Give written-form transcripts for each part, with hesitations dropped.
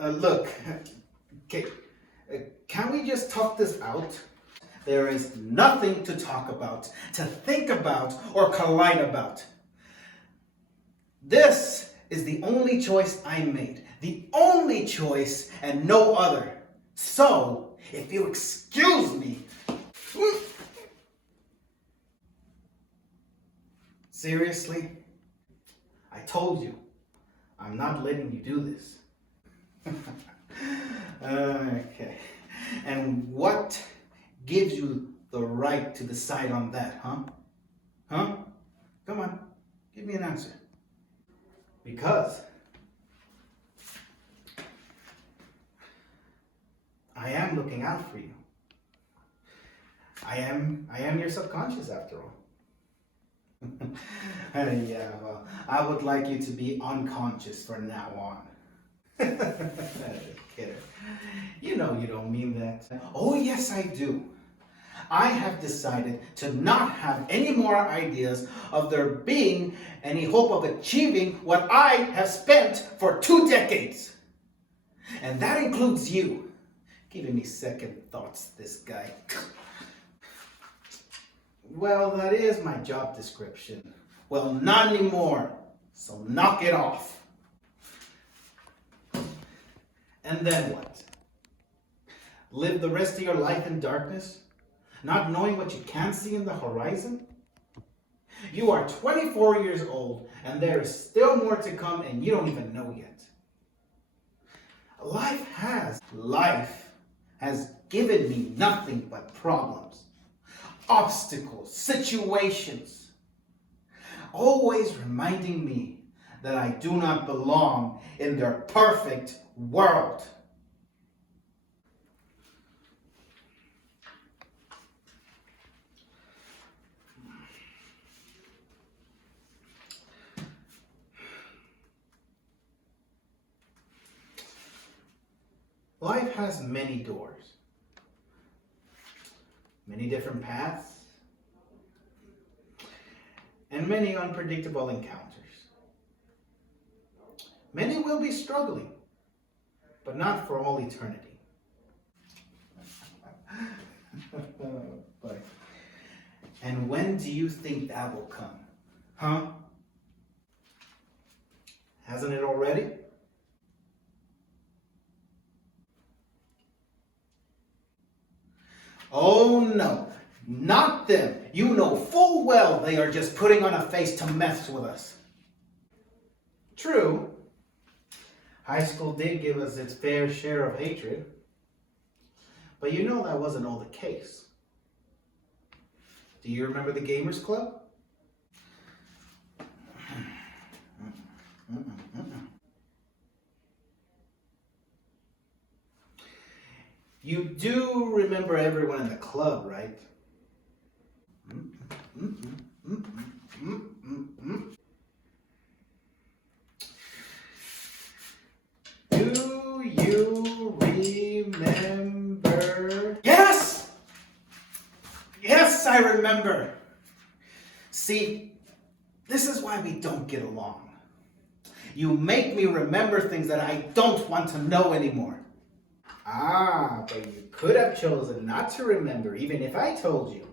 Look, okay, can we just talk this out? There is nothing to talk about, to think about, or collide about. This is the only choice I made. The only choice and no other. So, if you excuse me. Seriously? I told you, I'm not letting you do this. Okay. And what gives you the right to decide on that, huh? Huh? Come on, give me an answer. Because I am looking out for you. I am your subconscious after all. Yeah, well, I would like you to be unconscious from now on. Kidder. You know you don't mean that. Oh, yes, I do. I have decided to not have any more ideas of there being any hope of achieving what I have spent for 2 decades. And that includes you. Giving me second thoughts, this guy. Well, that is my job description. Well, not anymore. So knock it off. And then what? Live the rest of your life in darkness? Not knowing what you can see in the horizon? You are 24 years old and there is still more to come and you don't even know yet. Life has given me nothing but problems, obstacles, situations, always reminding me that I do not belong in their perfect world. Life has many doors, many different paths, and many unpredictable encounters. Many will be struggling, but not for all eternity. And when do you think that will come? Huh? Hasn't it already? Oh no, not them. You know full well they are just putting on a face to mess with us. True, high school did give us its fair share of hatred. But you know that wasn't all the case. Do you remember the Gamers Club? You do remember everyone in the club, right? Do you remember? Yes! Yes, I remember. See, this is why we don't get along. You make me remember things that I don't want to know anymore. Ah, but you could have chosen not to remember even if I told you.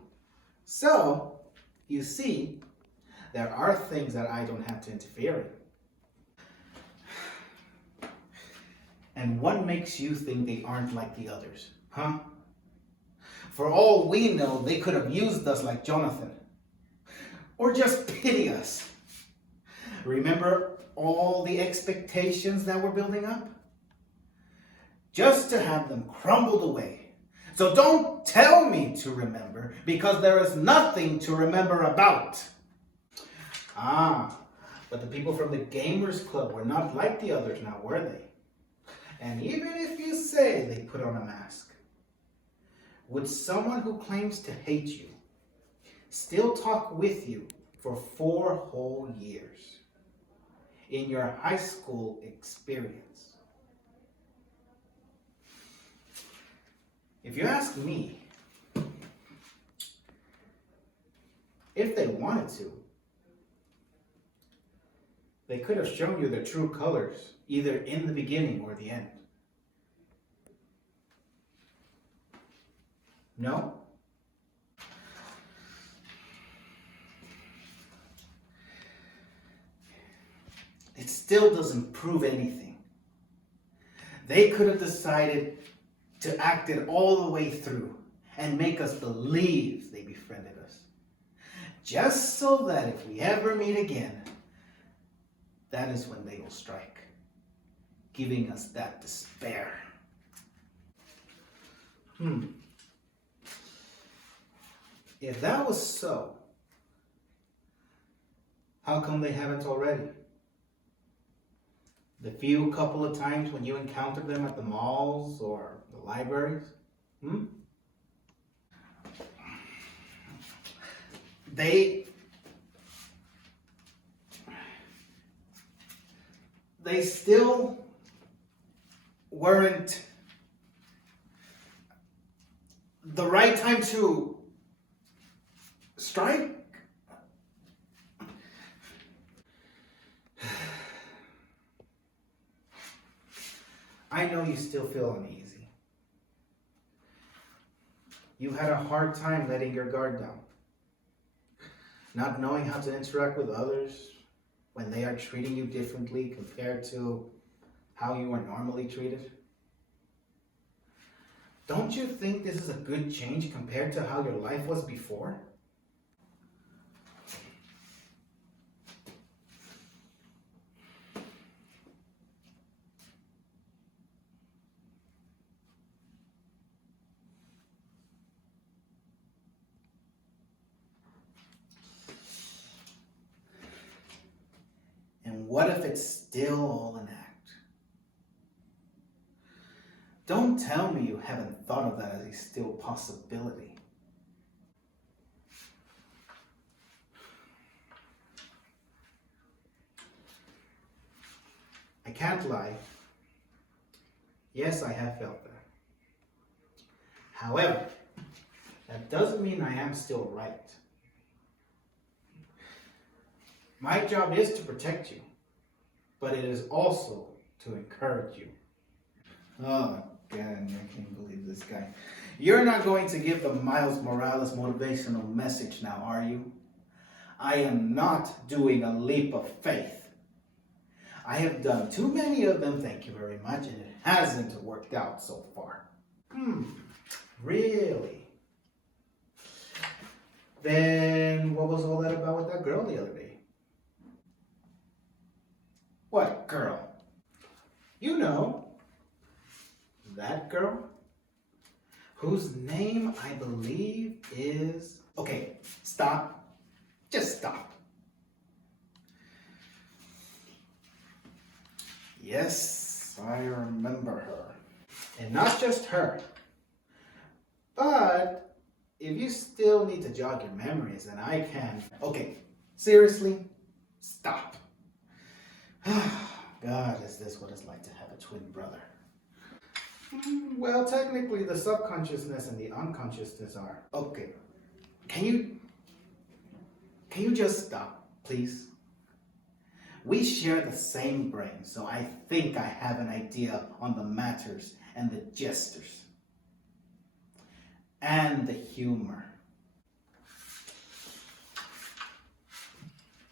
So, you see, there are things that I don't have to interfere in. And what makes you think they aren't like the others, huh? For all we know, they could have used us like Jonathan. Or just pity us. Remember all the expectations that we're building up? Just to have them crumbled away. So don't tell me to remember, because there is nothing to remember about. Ah, but the people from the Gamers Club were not like the others now, were they? And even if you say they put on a mask, would someone who claims to hate you still talk with you for 4 whole years? in your high school experience. If you ask me, if they wanted to, they could have shown you their true colors, either in the beginning or the end. No? It still doesn't prove anything. They could have decided to act it all the way through and make us believe they befriended us. Just so that if we ever meet again, that is when they will strike, giving us that despair. If that was so, how come they haven't already? The few couple of times when you encountered them at the malls or the libraries? They still weren't the right time to strike. I know you still feel uneasy. You had a hard time letting your guard down, not knowing how to interact with others when they are treating you differently compared to how you are normally treated. Don't you think this is a good change compared to how your life was before? And what if it's still all an act? Don't tell me you haven't thought of that as a still possibility. I can't lie. Yes, I have felt that. However, that doesn't mean I am still right. My job is to protect you, but it is also to encourage you. Oh, God, I can't believe this guy. You're not going to give the Miles Morales motivational message now, are you? I am not doing a leap of faith. I have done too many of them, thank you very much, and it hasn't worked out so far. Really? Then what was all that about with that girl the other day? What girl? You know, that girl, whose name I believe is... Okay, stop. Just stop. Yes, I remember her. And not just her. But if you still need to jog your memories, then I can... Okay, seriously, stop. God, is this what it's like to have a twin brother? Well, technically the subconsciousness and the unconsciousness are. Okay, can you just stop, please? We share the same brain, so I think I have an idea on the matters and the gestures. And the humor.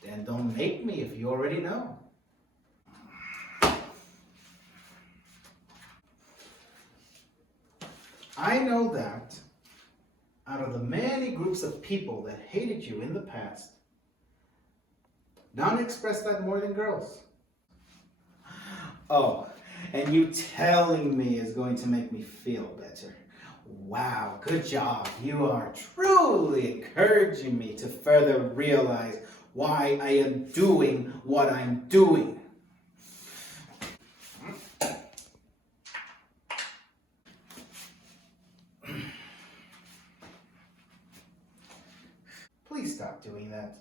Then don't make me if you already know. I know that out of the many groups of people that hated you in the past, none expressed that more than girls. Oh, and you telling me is going to make me feel better. Wow, good job. You are truly encouraging me to further realize why I am doing what I'm doing. Please stop doing that,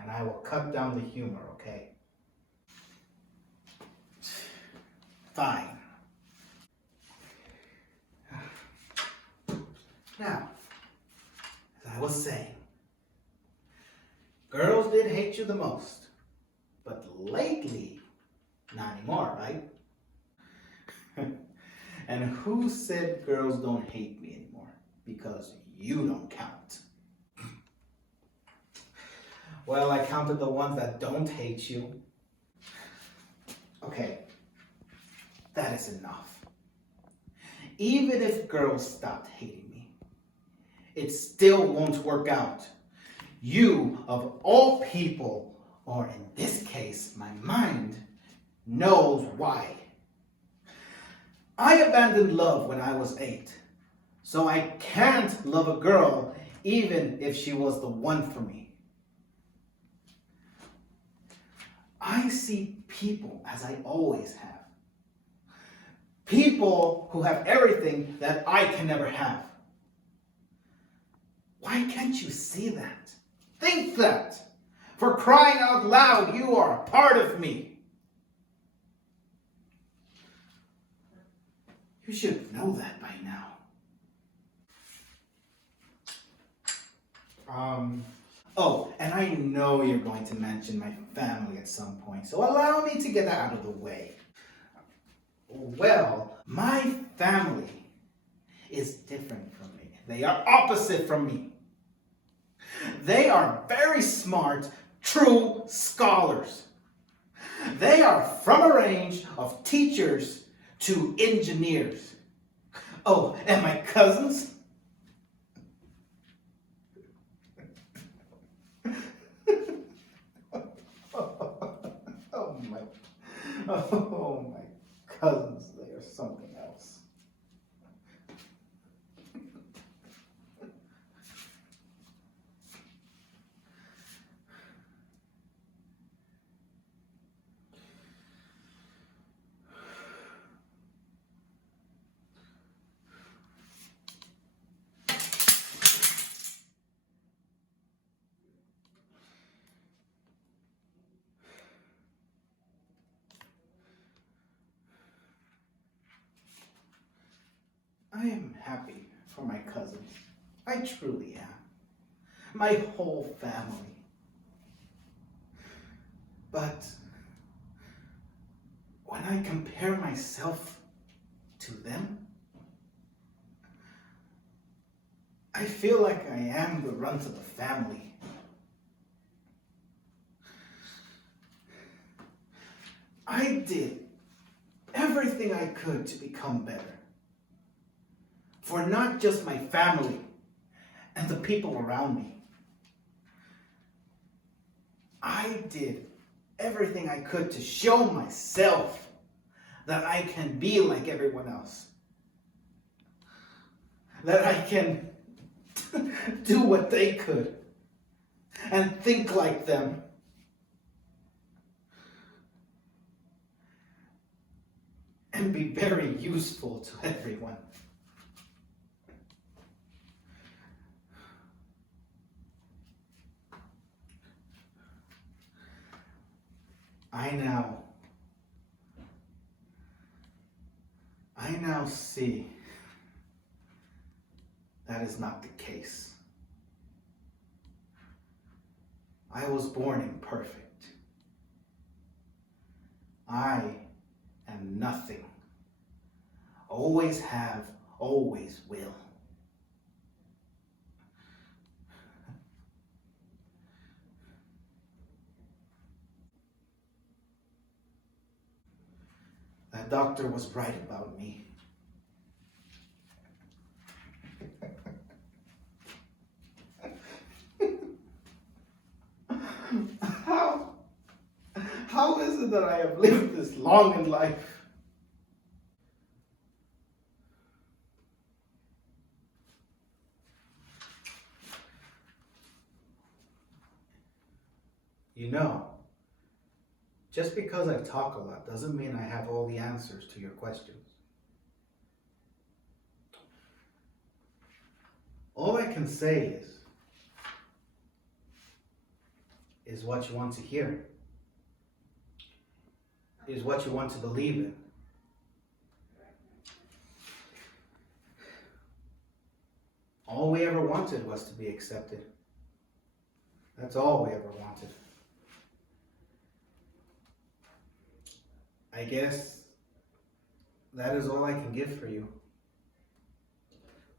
and I will cut down the humor, okay? Fine. Now, as I was saying, girls did hate you the most. But lately, not anymore, right? And who said girls don't hate me anymore? Because you don't count. Well, I counted the ones that don't hate you. Okay, that is enough. Even if girls stopped hating me, it still won't work out. You, of all people, or in this case, my mind, knows why. I abandoned love when I was 8, so I can't love a girl even if she was the one for me. I see people as I always have. People who have everything that I can never have. Why can't you see that? Think that. For crying out loud, you are a part of me. You should know that by now. Oh, and I know you're going to mention my family at some point, so allow me to get that out of the way. Well, my family is different from me. They are opposite from me. They are very smart, true scholars. They are from a range of teachers to engineers. Oh, and my cousins? Oh my cousins, they are something else. I am happy for my cousins. I truly am. My whole family. But when I compare myself to them, I feel like I am the runt of the family. I did everything I could to become better. For not just my family and the people around me. I did everything I could to show myself that I can be like everyone else. That I can do what they could and think like them. And be very useful to everyone. I now see that is not the case. I was born imperfect. I am nothing. Always have, always will. That doctor was right about me. How is it that I have lived this long in life? You know, just because I talk a lot doesn't mean I have all the answers to your questions. All I can say is what you want to hear, is what you want to believe in. All we ever wanted was to be accepted. That's all we ever wanted. I guess that is all I can give for you.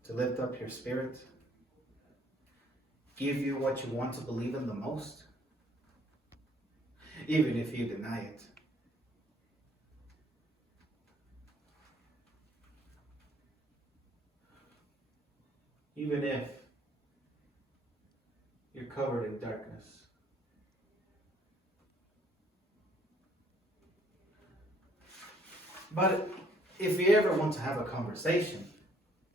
To lift up your spirit. Give you what you want to believe in the most. Even if you deny it. Even if you're covered in darkness. But if you ever want to have a conversation,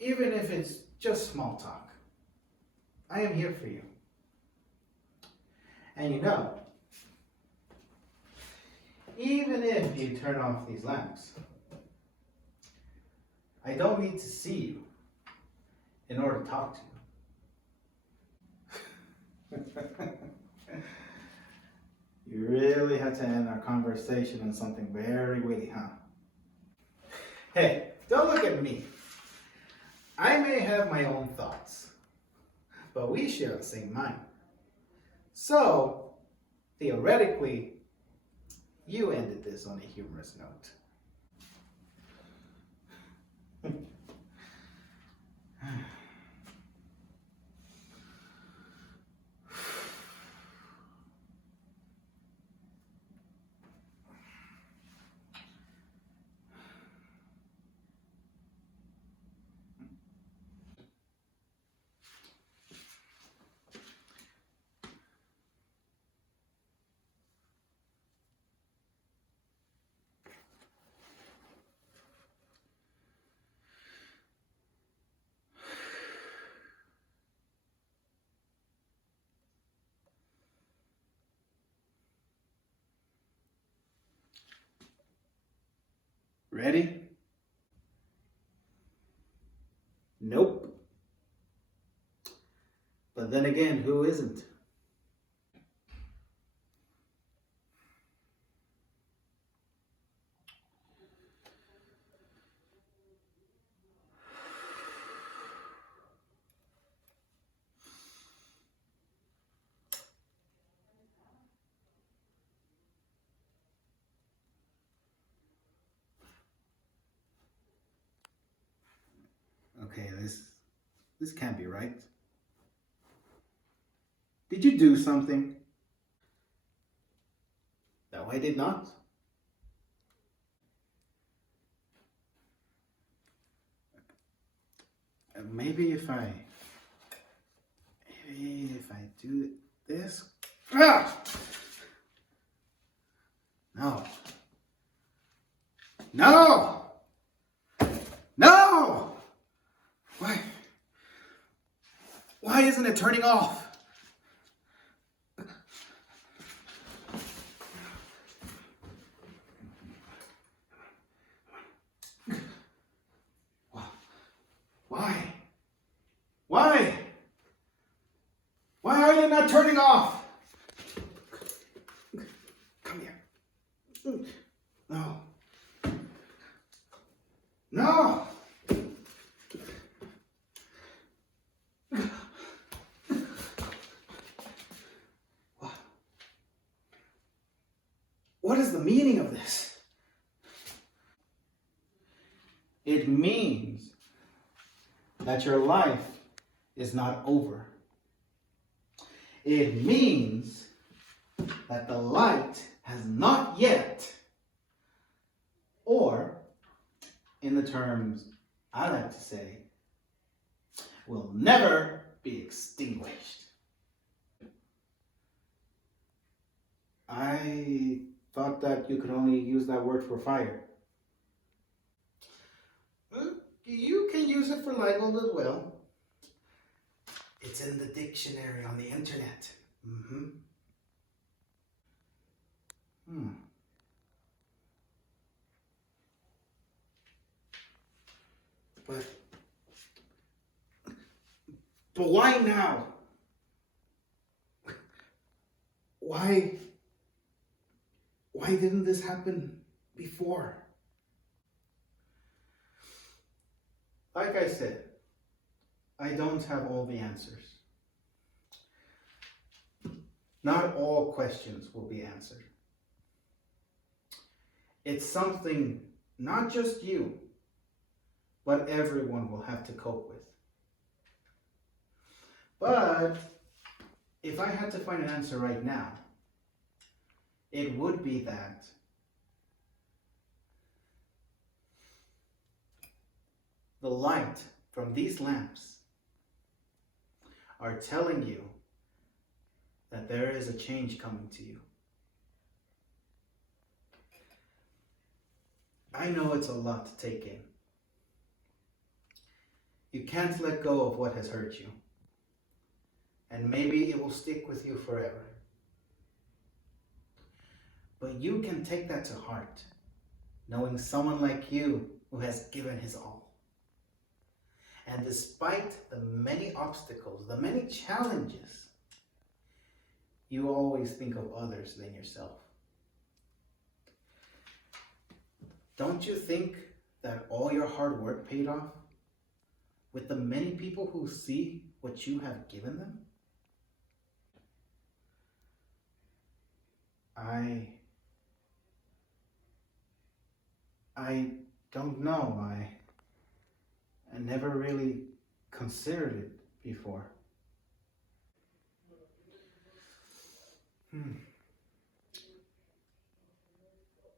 even if it's just small talk, I am here for you. And you know, even if you turn off these lamps, I don't need to see you in order to talk to you. You really had to end our conversation on something very witty, huh? Hey, don't look at me. I may have my own thoughts, but we share the same mind. So, theoretically, you ended this on a humorous note. Ready? Nope. But then again, who isn't? Okay, this can't be right. Did you do something? No, I did not. Maybe if I do this. Ah! No. No! No! Why isn't it turning off? Why? Why? Why are they not turning off? Come here. No. No! What is the meaning of this? It means that your life is not over. It means that the light has not yet, or in the terms I like to say, will never be extinguished. I thought that you could only use that word for fire. You can use it for light bulb as well. It's in the dictionary on the internet. But why now? Why didn't this happen before? Like I said, I don't have all the answers. Not all questions will be answered. It's something not just you, but everyone will have to cope with. But if I had to find an answer right now, it would be that the light from these lamps are telling you that there is a change coming to you. I know it's a lot to take in. You can't let go of what has hurt you, and maybe it will stick with you forever. But you can take that to heart, knowing someone like you who has given his all. And despite the many obstacles, the many challenges, you always think of others than yourself. Don't you think that all your hard work paid off with the many people who see what you have given them? I don't know. I never really considered it before.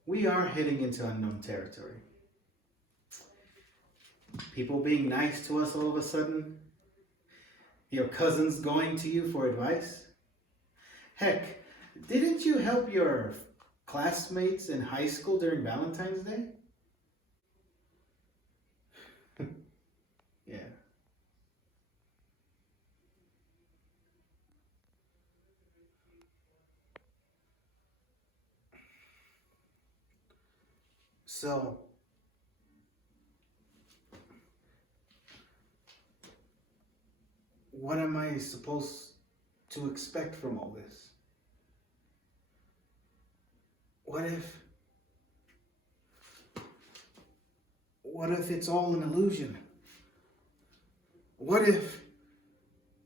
We are heading into unknown territory. People being nice to us all of a sudden. Your cousins going to you for advice. Heck, didn't you help your classmates in high school during Valentine's Day? Yeah. So, what am I supposed to expect from all this? What if it's all an illusion? What if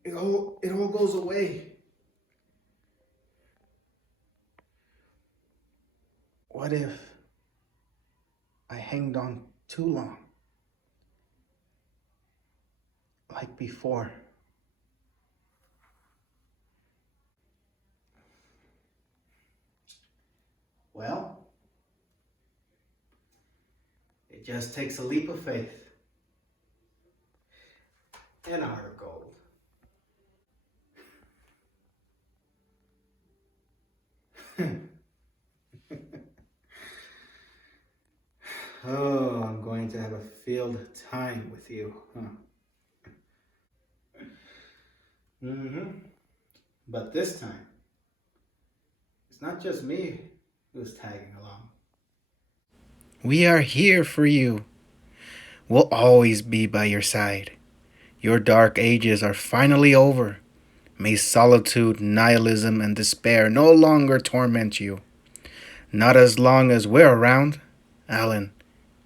it all goes away? What if I hanged on too long? Like before. Well, it just takes a leap of faith and a heart of gold. Oh, I'm going to have a field time with you, huh? But this time, it's not just me who's tagging along. We are here for you. We'll always be by your side. Your dark ages are finally over. May solitude, nihilism, and despair no longer torment you. Not as long as we're around. Alan,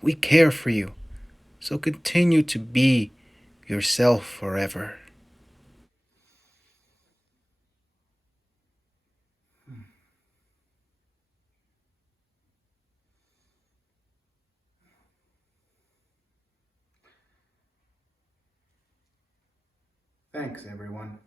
we care for you. So continue to be yourself forever. Thanks, everyone.